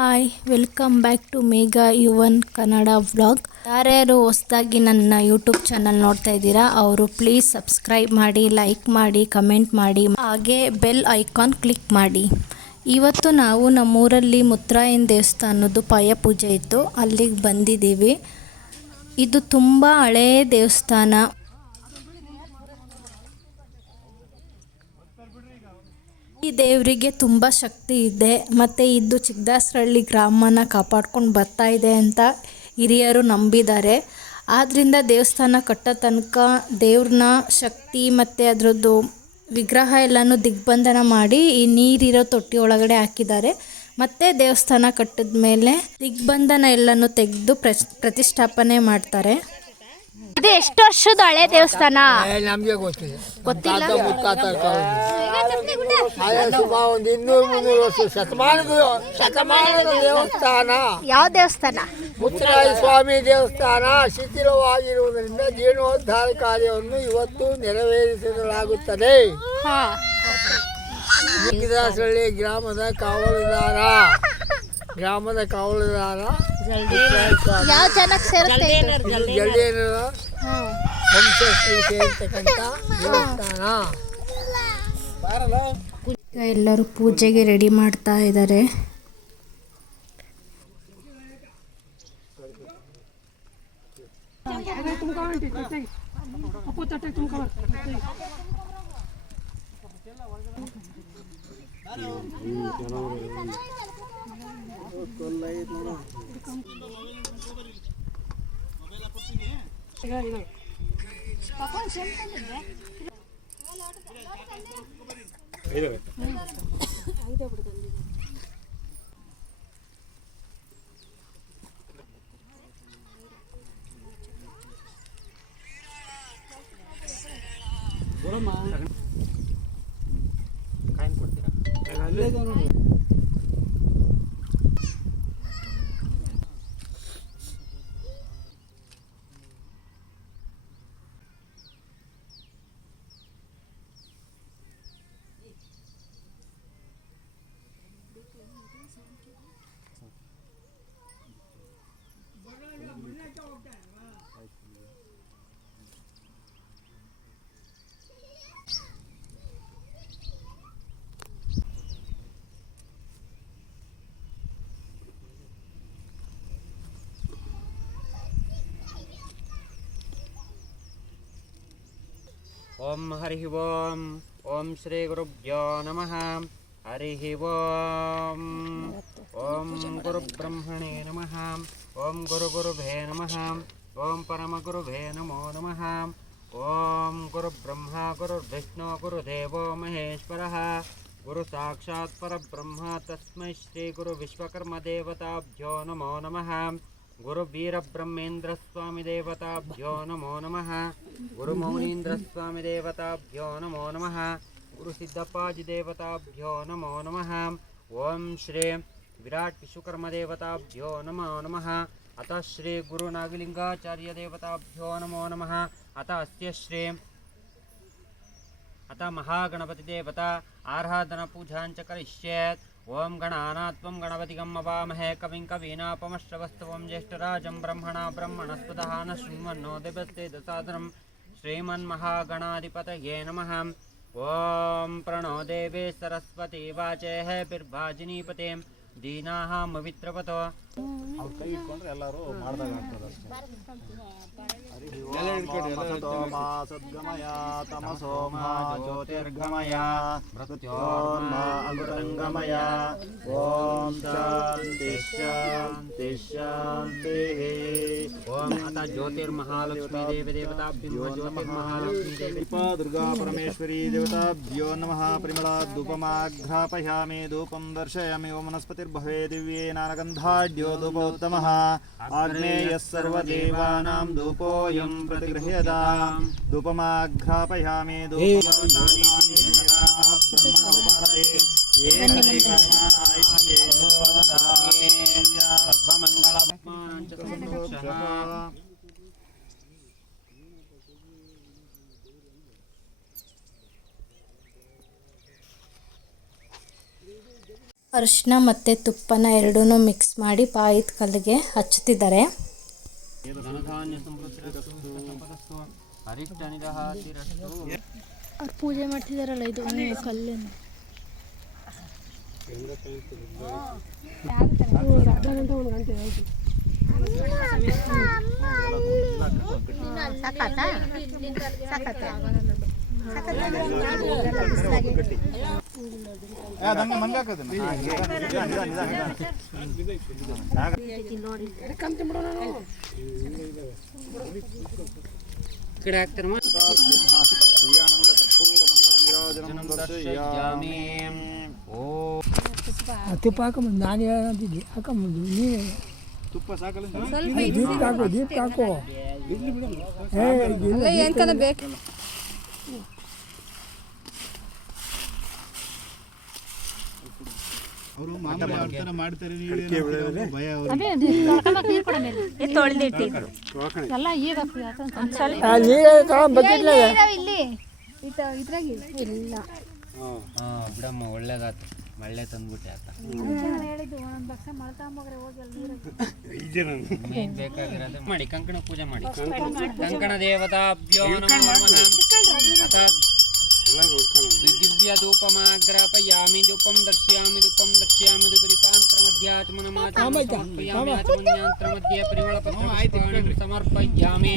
Hi, welcome back to Megha Yuvan Kannada vlog. ಯಾರ್ಯಾರು ಹೊಸದಾಗಿ ನನ್ನ ಯೂಟ್ಯೂಬ್ ಚಾನಲ್ ನೋಡ್ತಾ ಇದ್ದೀರಾ ಅವರು ಪ್ಲೀಸ್ ಸಬ್ಸ್ಕ್ರೈಬ್ ಮಾಡಿ, ಲೈಕ್ ಮಾಡಿ, ಕಮೆಂಟ್ ಮಾಡಿ, ಹಾಗೆ ಬೆಲ್ ಐಕಾನ್ ಕ್ಲಿಕ್ ಮಾಡಿ. ಇವತ್ತು ನಾವು ನಮ್ಮೂರಲ್ಲಿ ಮುತ್ತರಾಯನ ದೇವಸ್ಥಾನದ್ದು ಪಾಯ ಪೂಜೆ ಇತ್ತು, ಅಲ್ಲಿಗೆ ಬಂದಿದ್ದೀವಿ. ಇದು ತುಂಬ ಹಳೆಯ ದೇವಸ್ಥಾನ. ಈ ದೇವರಿಗೆ ತುಂಬ ಶಕ್ತಿ ಇದೆ ಮತ್ತು ಇದು ಚಿಕ್ಕದಾಸರಳ್ಳಿ ಗ್ರಾಮನ ಕಾಪಾಡ್ಕೊಂಡು ಬರ್ತಾ ಇದೆ ಅಂತ ಹಿರಿಯರು ನಂಬಿದ್ದಾರೆ. ಆದ್ದರಿಂದ ದೇವಸ್ಥಾನ ಕಟ್ಟೋ ತನಕ ದೇವ್ರನ್ನ ಶಕ್ತಿ ಮತ್ತು ಅದರದ್ದು ವಿಗ್ರಹ ಎಲ್ಲನೂ ದಿಗ್ಬಂಧನ ಮಾಡಿ ಈ ನೀರಿರೋ ತೊಟ್ಟಿ ಒಳಗಡೆ ಹಾಕಿದ್ದಾರೆ. ಮತ್ತು ದೇವಸ್ಥಾನ ಕಟ್ಟಿದ ಮೇಲೆ ದಿಗ್ಬಂಧನ ಎಲ್ಲನೂ ತೆಗೆದು ಪ್ರತಿಷ್ಠಾಪನೆ ಮಾಡ್ತಾರೆ. ಇದು ಎಷ್ಟು ವರ್ಷದ ಹಳೆ ದೇವಸ್ಥಾನ? ನಮಗೆ ಗೊತ್ತಿಲ್ಲ. ಗೊತ್ತಿಲ್ಲ. ಒಂದು 200-300 ವರ್ಷ ಶತಮಾನದ ದೇವಸ್ಥಾನ. ಯಾವ ದೇವಸ್ಥಾನ? ಮುತ್ತರಾಯ ಸ್ವಾಮಿ ದೇವಸ್ಥಾನ ಶಿಥಿಲವಾಗಿರುವುದರಿಂದ ಜೀರ್ಣೋದ್ಧಾರ ಕಾರ್ಯವನ್ನು ಇವತ್ತು ನೆರವೇರಿಸಲಾಗುತ್ತದೆ. ಚಿಕ್ಕದಾಸರಳ್ಳಿ ಗ್ರಾಮದ ಕಾವಲುದಾರ ಯಾವ ಜನಕ್ಕೆ ಸೇರುತ್ತೆ? ಜಲ್ದೇನರ ವಂಶಸ್ಥಿ ಸೇರ್ತಕ್ಕಂಥ ದೇವಸ್ಥಾನ. ಎಲ್ಲರೂ ಪೂಜೆಗೆ ರೆಡಿ ಮಾಡ್ತಾ ಇದ್ದಾರೆ. ಓಂ ಹರಿ ಓಂ. ಓಂ ಶ್ರೀ ಗುರುಭ್ಯೋ ನಮಃ. ಹರಿ ಓಂ. ಓಂ ಗುರು ಬ್ರಹ್ಮಣೇ ನಮಃ. ಓಂ ಗುರುಭೇ ನಮಃ. ಓಂ ಪರಮಗುರುಭೇ ನಮೋ ನಮಃ. ಓಂ ಗುರು ಬ್ರಹ್ಮ ಗುರುರ್ವಿಷ್ಣು ಗುರುದೇವೋ ಮಹೇಶ್ವರಃ. ಗುರು ಸಾಕ್ಷಾತ್ ಪರಬ್ರಹ್ಮ ತಸ್ಮೈ ಶ್ರೀ ಗುರು ವಿಶ್ವಕರ್ಮ ದೇವತಾಭ್ಯೋ ನಮೋ ನಮಃ. ಗುರು ವೀರಬ್ರಹ್ಮೇಂದ್ರ ಸ್ವಾಮಿ ದೇವತಾಭ್ಯೋ ನಮೋ ನಮಃ. ಗುರು ಮೌನೀಂದ್ರ ಸ್ವಾಮಿ ದೇವತಾಭ್ಯೋ ನಮೋ ನಮಃ. ಗುರು ಸಿದ್ದಪ್ಪಾಜಿ ದೇವತಾಭ್ಯೋ ನಮೋ ನಮಃ. ಓಂ ಶ್ರೀ ವಿರಾಟ್ ವಿಶ್ವಕರ್ಮ ದೇವತಾಭ್ಯೋ ನಮೋ ನಮಃ. ಅತಃ ಶ್ರೀ ಗುರು ನಾಗಲಿಂಗಾಚಾರ್ಯ ದೇವತಾಭ್ಯೋ ನಮೋ ನಮಃ. ಅತ ಮಹಾಗಣಪತಿ ದೇವತಾ ಆರಾಧನಾ ಪೂಜಾಂಚ ಕರಿಷ್ಯೇತ್. ಓಂ ಗಣಾನಾತ್ವಂ ಗಣಪತಿಗಂ ಅವಾಮಹೇ ಕವಿಂ ಕವೀನಾಪಮಶ್ರವಸ್ತವಂ ಜ್ಯೇಷ್ಠರಾಜಂ ಬ್ರಹ್ಮಣಸ್ಪತಃ ನ ಶೃಣ್ವನ್ನೋ ದಿವಸ್ತೇಜಸಾದನಂ ಶ್ರೀಮನ್ಮಹಾಗಣಾಧಿಪತಯೇ ನಮಃ. ಓಂ ಪ್ರಣೋ ದೇವಿ ಸರಸ್ವತಿ ವಾಚೇಃ ಬಿರ್ಭಾಜಿನೀಪತೆ ದೀನಾಃ ಮವಿತ್ರಪತೋ. ಎಲ್ಲರೂ ಮಾಡಿದಾಗ ಸದ್ಗಮಯ ತಮಸೋಮ ಜ್ಯೋತಿರ್ಗಮಯ ಮೃತ್ಯೋರ್ಮೃತಂಗಮಯ. ಓಂ ಶಾಂತಿ ಶಾಂತಿ ಶಾಂತಿ. ಓಂ ಅತ ಜ್ಯೋತಿರ್ಮಹಾಲಕ್ಷ್ಮೀ ದೇವಿ ದೇವತಾಭ್ಯೋ ಜ್ಯೋತಿರ್ಮಹಾಲಕ್ಷ್ಮೀ ದೇವಿ ದುರ್ಗಾ ಪರಮೇಶ್ವರಿ ದೇವತಾಭ್ಯೋ ನಮಃ. ಪರಿಮಳಧೂಪಮಾಘ್ರಾಪಯಾಮಿ ಧೂಪಂ ದರ್ಶಯಾಮಿ. ಓಂ ವನಸ್ಪತಿರ್ಭವೇ ದಿವ್ಯೇನಾನಗಂಧಾಢ್ಯೋ ಧೂಪೋತ್ತಮಃ. ಆಗ್ನೇಯಃ ಸರ್ವದೇವಾನಾಂ ಧೂಪೋऽಯಂ ಪ್ರತಿಗೃಹ್ಯತಾಂ. ಧೂಪಮಾಘ್ರಾಪಯಾಮಿ ಅರಿಶಿನ ಮತ್ತು ತುಪ್ಪನ ಎರಡೂ ಮಿಕ್ಸ್ ಮಾಡಿ ಪಾಯದ ಕಲ್ಲಿಗೆ ಹಚ್ಚುತ್ತಿದ್ದಾರೆ. ಧನಧಾನ್ಯ ಸಮೃದ್ಧಿರಸ್ತು ಅರಿಷ್ಟನಿದಹಾತಿರಸ್ತು. ಅವ್ರು ಪೂಜೆ ಮಾಡ್ತಿದಾರಲ್ಲ ಇದು ಕಲ್ಲಿನ ಕಡೆ ಹಾಕ್ತಾರಮ್ಮ. ತುಪ್ಪ ಹಾಕೊಂಬಂದು ನಾನು ಹೇಳಂತಿದ್ದೆ ಹಾಕೊಂಬಂದು ನೀವೇ ತುಪ್ಪ ಸಾಕಲ್ಲ ದೀಪ ಹಾಕೋ ಬೇಕು ಅವರು ಮಾಡ್ತಾರೆ ಭಯ ಬಿಡಮ್ಮ ಒಳ್ಳೇದಾತು ಮಳ್ಳೆ ತಂದ್ಬಿಟ್ಟೆ ಆತ ಮೇನ್ ಬೇಕಾಗಿರೋದು ಮಾಡಿ ಕಂಕಣ ಪೂಜೆ ಮಾಡಿ. ಕಂಕಣ ದೇವತಾಭ್ಯೋ ನಮಃ. ದಿವ್ಯ ಧೂಪಮಾಗ್ರಾಪಯಾಮಿ ಧೂಪಂ ದರ್ಶಯಾಮಿ ಧೂಪಮಧ್ಯಾತ್ಮನಮಾಚಮನ್ಯಾಂತ್ರಮಧ್ಯೆ ಪರಿಮಳಪತ್ರಂ ಸಮರ್ಪಯಾಮಿ.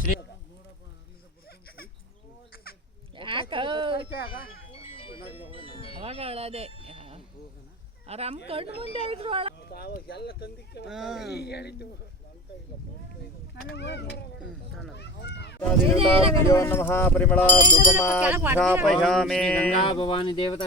ಶ್ರೀ ನಮಃ ಪರಿಮಳ ಧೂಪಮಾಘ್ರಾಪಯಾಮಿ. ಗಂಗಾ ಭವಾನಿ ದೇವತಾ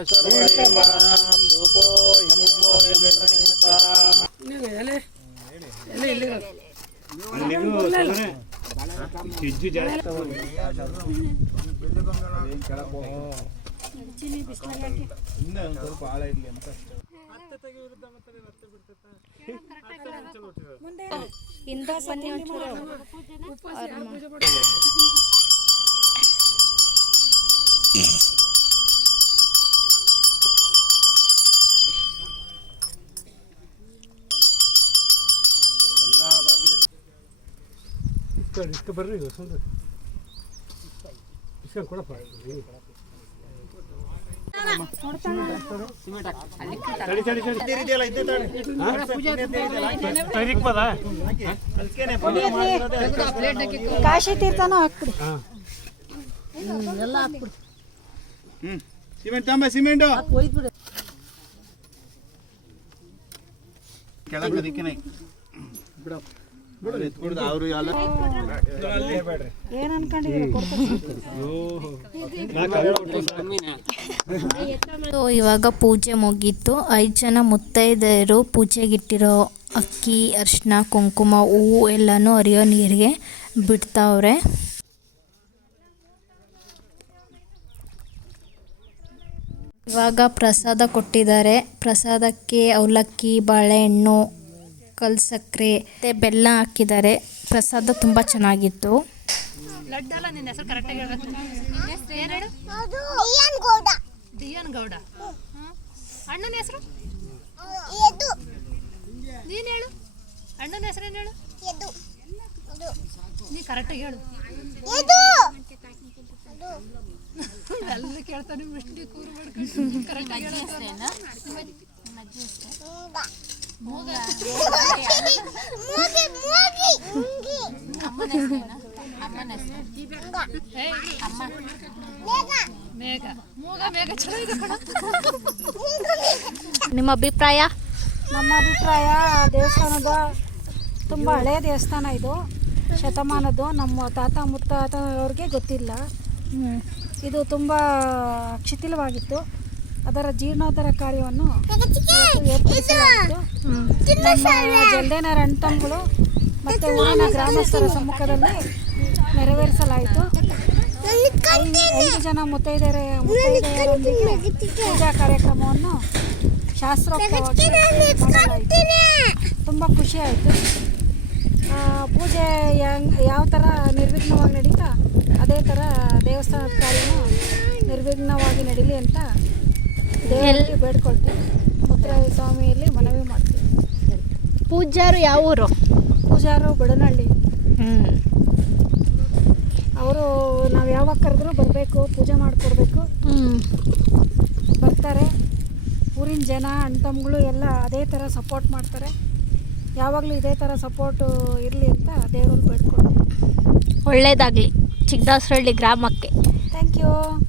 ಇಷ್ಟು ಬರ್ರಿ ಕೊಡಪ್ಪ. ಕಾಶಿ ತೀರ್ಥನೂ ಹಾಕ್ಬಿಡಿ. ಎಲ್ಲ ಸಿಮೆಂಟ್ ತಂಬ ಸಿಮೆಂಟು ಕೆಳಗದಕ್ಕೆ ಅವರು ಎಲ್ಲ ಏನ್ ಅನ್ಕೊಂಡಿದ್ದೀರಾ? ಇವಾಗ ಪೂಜೆ ಮುಗೀತು. 5 ಜನ ಮುತ್ತೈದೆಯರು ಪೂಜೆಗಿಟ್ಟಿರೋ ಅಕ್ಕಿ, ಅರಿಶಿನ, ಕುಂಕುಮ, ಹೂವು ಎಲ್ಲನೂ ಹರಿಯೋ ನೀರಿಗೆ ಬಿಡ್ತಾವ್ರೆ. ಇವಾಗ ಪ್ರಸಾದ ಕೊಟ್ಟಿದ್ದಾರೆ. ಪ್ರಸಾದಕ್ಕೆ ಅವಲಕ್ಕಿ, ಬಾಳೆಹಣ್ಣು, ಕಲ್ ಸಕ್ಕರೆ ಮತ್ತು ಬೆಲ್ಲ ಹಾಕಿದ್ದಾರೆ. ಪ್ರಸಾದ ತುಂಬ ಚೆನ್ನಾಗಿತ್ತು. ದಿಯನ್ ಗೌಡ. ಅಣ್ಣನ ಹೆಸರು ನೀನು ಹೇಳು. ಅಣ್ಣನ ಹೆಸರೇನು ಹೇಳು. ನೀ ಕರೆಕ್ಟಾಗಿ ಹೇಳು. ಎಲ್ಲ ಕೇಳ್ತಾನೆ ಮಿಷ್ಟಿ ಕೂರು ಮಾಡ್ಕೊಂಡು ಕರೆಕ್ಟಾಗಿ ಹೇಳು. ನಿಮ್ಮ ಅಭಿಪ್ರಾಯ? ನಮ್ಮ ಅಭಿಪ್ರಾಯ ದೇವಸ್ಥಾನದ ತುಂಬ ಹಳೆಯ ದೇವಸ್ಥಾನ ಇದು, ಶತಮಾನದ್ದು. ನಮ್ಮ ತಾತ ಮುತ್ತಾತವ್ರಿಗೆ ಗೊತ್ತಿಲ್ಲ. ಇದು ತುಂಬ ಶಿಥಿಲವಾಗಿತ್ತು. ಅದರ ಜೀರ್ಣೋದ್ಧಾರ ಕಾರ್ಯವನ್ನು ಏರ್ಪಡಿಸಲಾಗಿತ್ತು. ನಮ್ಮ ಜಲ್ದೇನರ ಅಣ್ತಂಗಳು ಮತ್ತು ಊರಿನ ಗ್ರಾಮಸ್ಥರ ಸಮ್ಮುಖದಲ್ಲಿ ನೆರವೇರಿಸಲಾಯಿತು. 5 ಜನ ಮುತ್ತೈದೆಯರೊಂದಿಗೆ ಪೂಜಾ ಕಾರ್ಯಕ್ರಮವನ್ನು ಶಾಸ್ತ್ರೋಕ್ತವಾಗಿ ಮಾಡಲಾಯಿತು. ತುಂಬ ಖುಷಿಯಾಯಿತು. ಪೂಜೆ ಯಾವ ಥರ ನಿರ್ವಿಘ್ನವಾಗಿ ನಡೀತಾ ಅದೇ ಥರ ದೇವಸ್ಥಾನದ ಕಾರ್ಯನೂ ನಿರ್ವಿಘ್ನವಾಗಿ ನಡೀಲಿ ಅಂತ ದೇವರಿಗೆ ಬೇಡ್ಕೊಳ್ತೀವಿ. ದತ್ತಾತ್ರೇಯ ಸ್ವಾಮಿಯಲ್ಲಿ ಮನವಿ ಮಾಡ್ತೀವಿ. ಪೂಜ್ಯರು ಯಾವ ಊರು? ಪೂಜಾರು ಬಡನಹಳ್ಳಿ. ಹ್ಞೂ. ಅವರು ನಾವು ಯಾವಾಗ ಕರೆದ್ರೂ ಬರಬೇಕು, ಪೂಜೆ ಮಾಡಿಕೊಡ್ಬೇಕು. ಬರ್ತಾರೆ. ಊರಿನ ಜನ ಅಣ್ಣ ತಮ್ಮಗಳು ಎಲ್ಲ ಅದೇ ಥರ ಸಪೋರ್ಟ್ ಮಾಡ್ತಾರೆ. ಯಾವಾಗಲೂ ಇದೇ ಥರ ಸಪೋರ್ಟು ಇರಲಿ ಅಂತ ದೇವ್ರಲ್ಲಿ ಬೇಡ್ಕೊಳ್ತೀವಿ. ಒಳ್ಳೆಯದಾಗಲಿ ಚಿಕ್ಕದಾಸರಹಳ್ಳಿ ಗ್ರಾಮಕ್ಕೆ. Thank you.